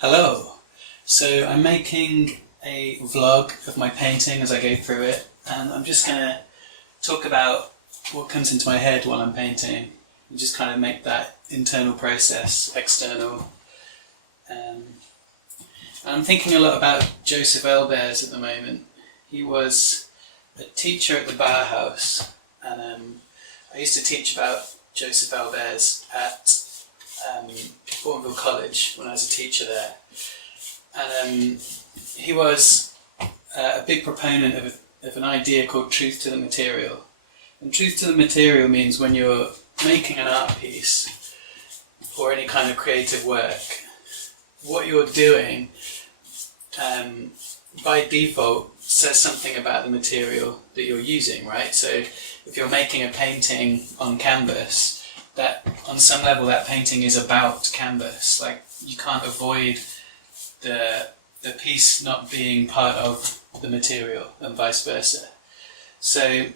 Hello! So I'm making a vlog of my painting as I go through it, and I'm just going to talk about what comes into my head while I'm painting and just kind of make that internal process external. And I'm thinking a lot about Josef Albers at the moment. He was a teacher at the Bauhaus, and I used to teach about Josef Albers at Bourneville College when I was a teacher there, and he was a big proponent of an idea called truth to the material. And truth to the material means when you're making an art piece or any kind of creative work, what you're doing by default says something about the material that you're using, right? So if you're making a painting on canvas, that on some level that painting is about canvas. Like, you can't avoid the piece not being part of the material and vice versa. So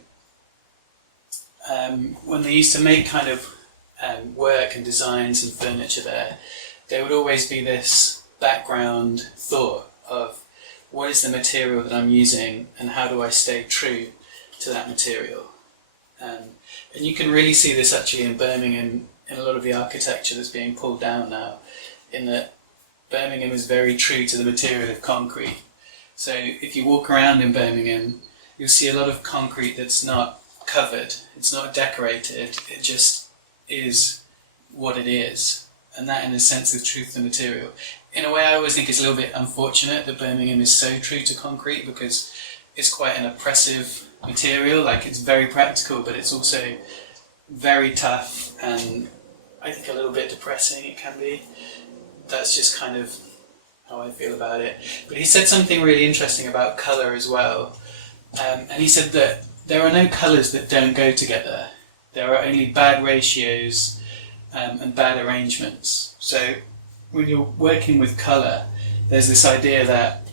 when they used to make kind of work and designs and furniture there would always be this background thought of what is the material that I'm using and how do I stay true to that material. And you can really see this actually in Birmingham, in a lot of the architecture that's being pulled down now, in that Birmingham is very true to the material of concrete. So if you walk around in Birmingham, you'll see a lot of concrete that's not covered, it's not decorated, it just is what it is. And that, in a sense, is truth to the material. In a way, I always think it's a little bit unfortunate that Birmingham is so true to concrete, because it's quite an oppressive material. Like, it's very practical, but it's also very tough, and I think a little bit depressing it can be. That's just kind of how I feel about it. But he said something really interesting about colour as well, and he said that there are no colours that don't go together. There are only bad ratios and bad arrangements. So when you're working with colour, there's this idea that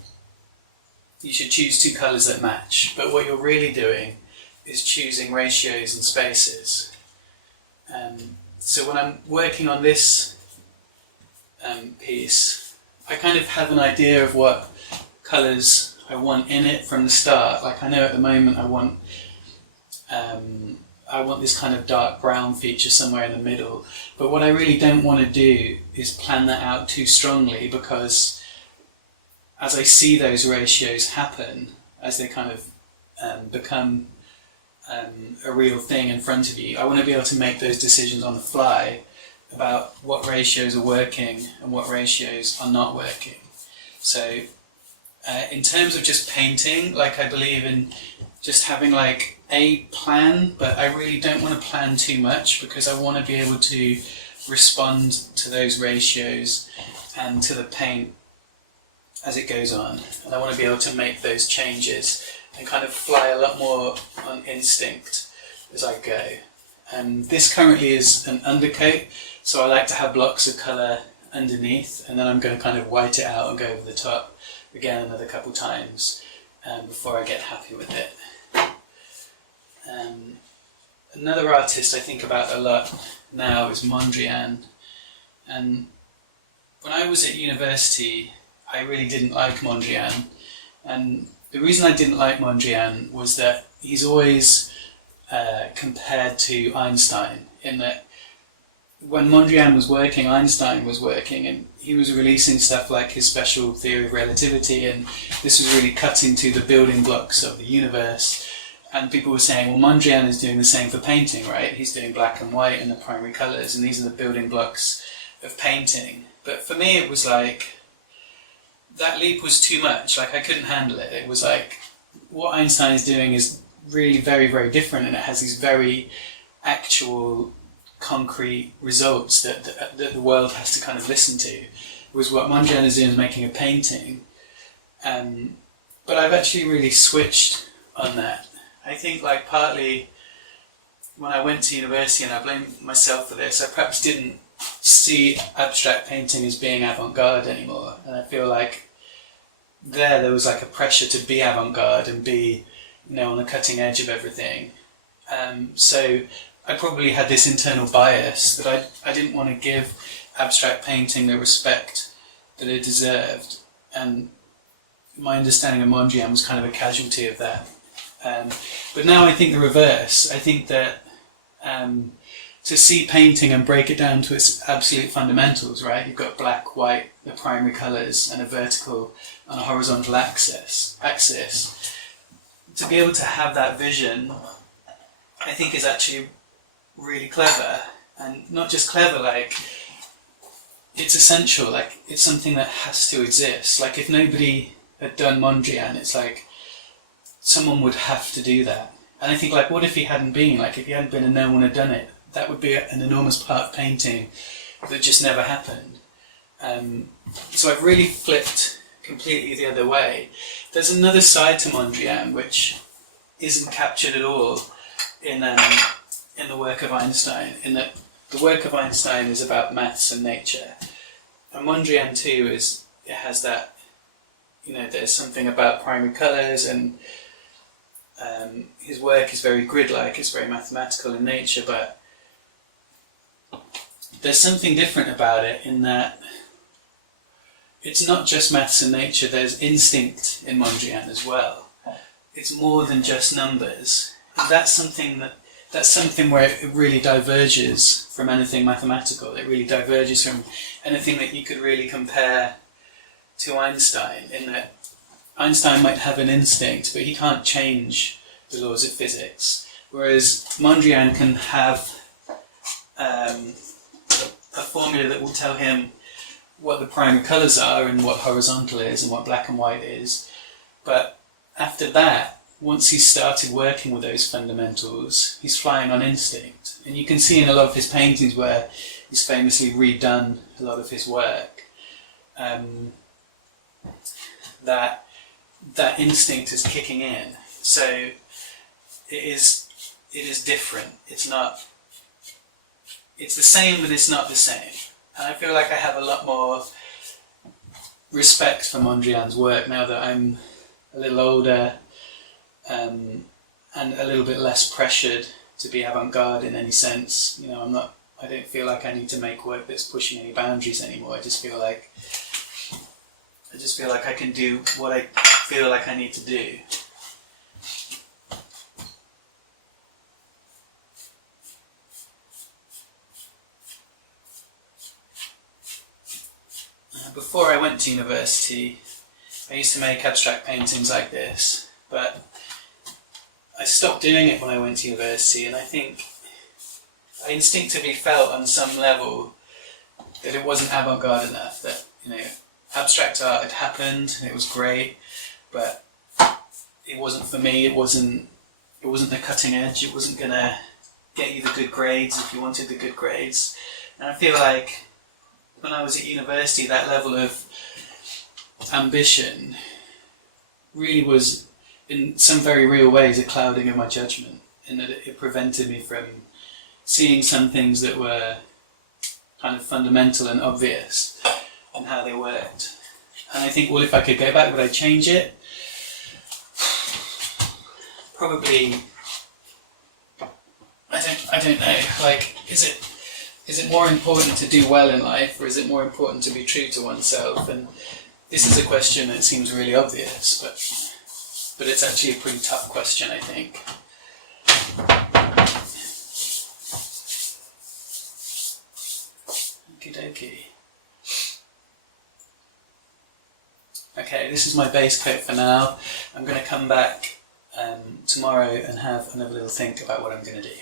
you should choose two colours that match, but what you're really doing is choosing ratios and spaces. So when I'm working on this piece, I kind of have an idea of what colours I want in it from the start. Like, I know at the moment I want this kind of dark brown feature somewhere in the middle, but what I really don't want to do is plan that out too strongly, because as I see those ratios happen, as they kind of become a real thing in front of you, I want to be able to make those decisions on the fly about what ratios are working and what ratios are not working. So in terms of just painting, like, I believe in just having like a plan, but I really don't want to plan too much, because I want to be able to respond to those ratios and to the paint as it goes on, and I want to be able to make those changes and kind of fly a lot more on instinct as I go. And this currently is an undercoat, so I like to have blocks of colour underneath, and then I'm going to kind of white it out and go over the top again another couple times before I get happy with it. Another artist I think about a lot now is Mondrian, and when I was at university I really didn't like Mondrian, and the reason I didn't like Mondrian was that he's always compared to Einstein, in that when Mondrian was working, Einstein was working, and he was releasing stuff like his special theory of relativity, and this was really cutting to the building blocks of the universe. And people were saying, well, Mondrian is doing the same for painting, right? He's doing black and white and the primary colours, and these are the building blocks of painting. But for me it was like, that leap was too much. Like, I couldn't handle it. It was like, what Einstein is doing is really very, very different, and it has these very actual, concrete results that the world has to kind of listen to. Was what Mondrian is doing, is making a painting. But I've actually really switched on that. I think, like, partly when I went to university, and I blame myself for this, I perhaps didn't see abstract painting as being avant-garde anymore, and I feel like there was like a pressure to be avant-garde and be, on the cutting edge of everything. So I probably had this internal bias that I didn't want to give abstract painting the respect that it deserved, and my understanding of Mondrian was kind of a casualty of that. But now I think the reverse. I think that to see painting and break it down to its absolute fundamentals, right? You've got black, white, the primary colours, and a vertical and a horizontal axis. To be able to have that vision, I think is actually really clever, and not just clever, like it's essential, like it's something that has to exist. Like if nobody had done Mondrian, it's like someone would have to do that. And I think, like, what if he hadn't been? Like, if he hadn't been and no one had done it, that would be an enormous part of painting that just never happened. So I've really flipped completely the other way. There's another side to Mondrian which isn't captured at all in the work of Einstein, in that the work of Einstein is about maths and nature. And Mondrian too it has that, there's something about primary colours, and his work is very grid-like, it's very mathematical in nature, but there's something different about it in that it's not just maths and nature, there's instinct in Mondrian as well. It's more than just numbers. And that's something where it really diverges from anything mathematical. It really diverges from anything that you could really compare to Einstein, in that Einstein might have an instinct, but he can't change the laws of physics. Whereas Mondrian can have a formula that will tell him what the primary colours are and what horizontal is and what black and white is. But after that, once he's started working with those fundamentals, he's flying on instinct. And you can see in a lot of his paintings where he's famously redone a lot of his work, that instinct is kicking in. So it is different. It's the same, but it's not the same. And I feel like I have a lot more respect for Mondrian's work now that I'm a little older, and a little bit less pressured to be avant-garde in any sense. I don't feel like I need to make work that's pushing any boundaries anymore. I just feel like I can do what I feel like I need to do. Before I went to university, I used to make abstract paintings like this, but I stopped doing it when I went to university, and I think I instinctively felt on some level that it wasn't avant-garde enough, that, abstract art had happened, it was great, but it wasn't for me, it wasn't the cutting edge, it wasn't going to get you the good grades if you wanted the good grades. And I feel like when I was at university, that level of ambition really was, in some very real ways, a clouding of my judgment, in that it prevented me from seeing some things that were kind of fundamental and obvious and how they worked. And I think, well, if I could go back, would I change it? Probably. I don't know. Like, is it more important to do well in life, or is it more important to be true to oneself? And this is a question that seems really obvious, but it's actually a pretty tough question, I think. Okie dokie. Okay, this is my base coat for now. I'm going to come back tomorrow and have another little think about what I'm going to do.